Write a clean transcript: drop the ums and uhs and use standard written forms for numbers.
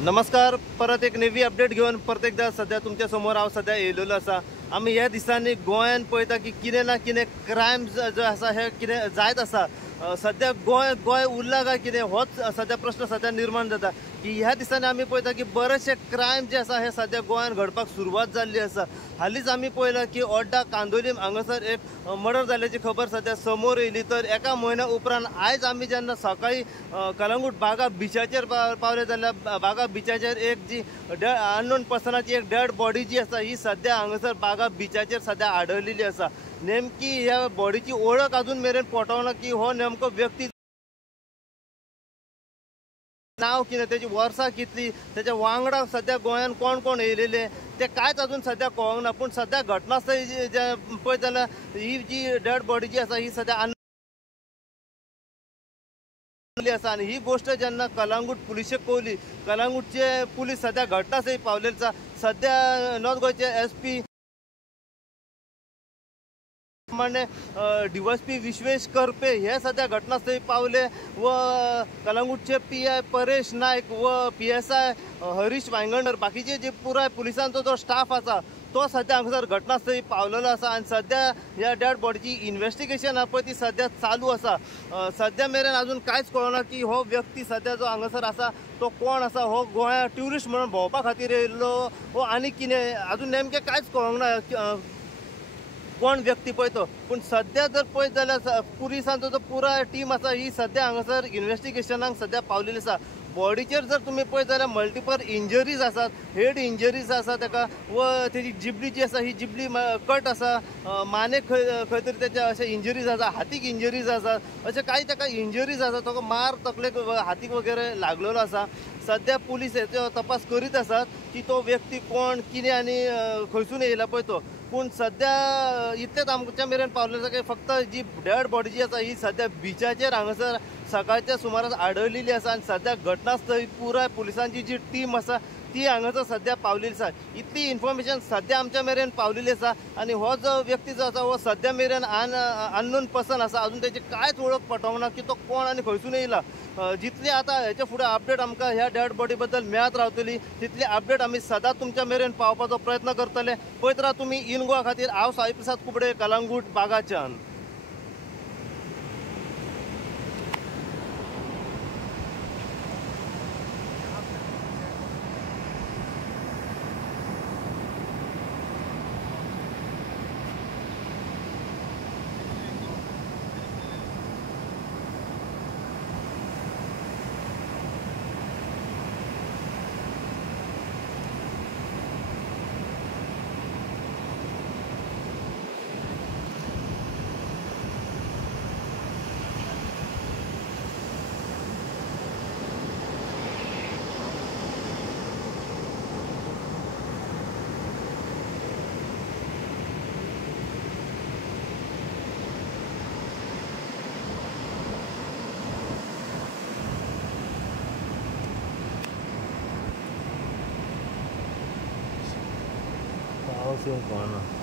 नमस्कार. परत एक नेवी अपडेट घेऊन परत एकदा सध्या तुमच्या समोर हांव सध्या येयलेलो आसा. आमी ह्या दिसांनी गोंयान पळयता की कितें ना कितें क्रायम जो आसा हे कितें जायत आसा. सध्या गोंय उरला काय कितें होच सध्या प्रश्न सध्या निर्माण जाता की ह्या दिसांनी आमी पळयता की बरेचशे क्रायम जे आसा हे सध्या गोंयान घडपाक सुरवात जाल्ली आसा. हालींच आमी पळयलां की ओड्डा कांदोलीम हांगासर एक मर्डर जाल्ल्याची खबर सध्या समोर येयली. तर एका म्हयन्या उपरांत आयज आमी जेन्ना सकाळी कलंगूट बागा बिचाचेर पावले जाल्यार बागा बिचाचेर एक जी अननोन पर्सनाची एक डेड बॉडी जी आसा ही सध्या हांगासर बागा बिचाचेर सध्या आढळलेली आसा. नेमकी ह्या बॉडीची ओळख अजून मेरेन पटोवना की हो नेमको व्यक्ती नाव कितें, त्याची वर्सां कितली, त्याच्या वांगडा सध्या गोंयान कोण कोण येयलेले ते कांयच अजून सध्या कळोंक ना. पूण सध्या घटनास्थळी जे पळयत जाल्यार ही जी डेड बॉडी जी आसा ही सध्या आसा. आणि ही गोष्ट जेन्ना कलंगूट पुलिशेक कळली, कलंगूटचे पुलीस सध्या घटनास्थळी पावलेले आसा. सध्या नॉर्थ गोंयचे SP माने DSP विश्वेश करपे हे सध्या घटनास्थळी पावले व कलंगूटचे PI परेश नायक व PSI हरीश वांयगणकर बाकीचे जे पुराय पुलिसांचो जो स्टाफ आसा तो सध्या हांगासर घटनास्थळी पावलेलो आसा. आणि सध्या ह्या डेड बॉडीची इन्व्हेस्टिगेशन आसा पळय ती सध्या चालू आसा. सध्या मेरेन अजून कांयच कळना की हो व्यक्ती सध्या जो हांगासर आसा तो कोण आसा. हो गोंया ट्युरिस्ट म्हणून भोंवपा खातीर येयल्लो वो आनी कितें अजून नेमकें कांयच कळोंक ना कोण व्यक्ती पळय तो. पूण सध्या जर पळयत जाल्यार पुलिसांचो जो पुराय टीम आसा ही सध्या हांगासर इन्व्हेस्टिगेशनाक सध्या पावलेली आसा. बॉडीचेर जर तुमी पळयत जाल्यार मल्टिपल इंजरीज आसात. हेड इंजरीज आसा ताका व तेजी जिबली जी आसा ही जिबली कट आसा. मानेक खंय तरी तेच्या अशे इंजरीज आसा. हातीक इंजरीज आसात. अशे कांय ताका इंजरीज आसा. ताका मार तकलेक हातीक वगैरे लागलेलो आसा. सध्या पुलीस हेचो तपास करीत आसात की तो व्यक्ती कोण कितें आनी खंयसून येयला पळय तो. पूण सध्या इतलेंच आमच्या मेरेन पावलेलें आसा की फक्त जी डेड बॉडी जी आसा ही सध्या बिचाचेर हांगासर सकाळच्या सुमारास आढळलेली आसा. आणि सध्या घटनास्थळी पुराय पुलिसांची जी टीम आसा ती हांगासर सध्या पावलेली आसा. इतली इन्फॉर्मेशन सध्या आमच्या मेरेन पावलेली आसा. आणि हो जो व्यक्ती जो आसा हो सध्या मेरेन अननोन पर्सन आसा. अजून त्याची कांयच वळख पटोवंक ना की तो कोण आनी खंयसून येयला. जितली आतां हेच्या फुडें अपडेट आमकां ह्या डेड बॉडी बद्दल मेळत रावतली तितली अपडेट आमी सदांच तुमच्या मेरेन पावपाचो प्रयत्न करतले. पळयत राहा तुमी इन गोवा खातीर. हांव साई प्रसाद कुबडे, कलंगूट बागाच्यान. Sim,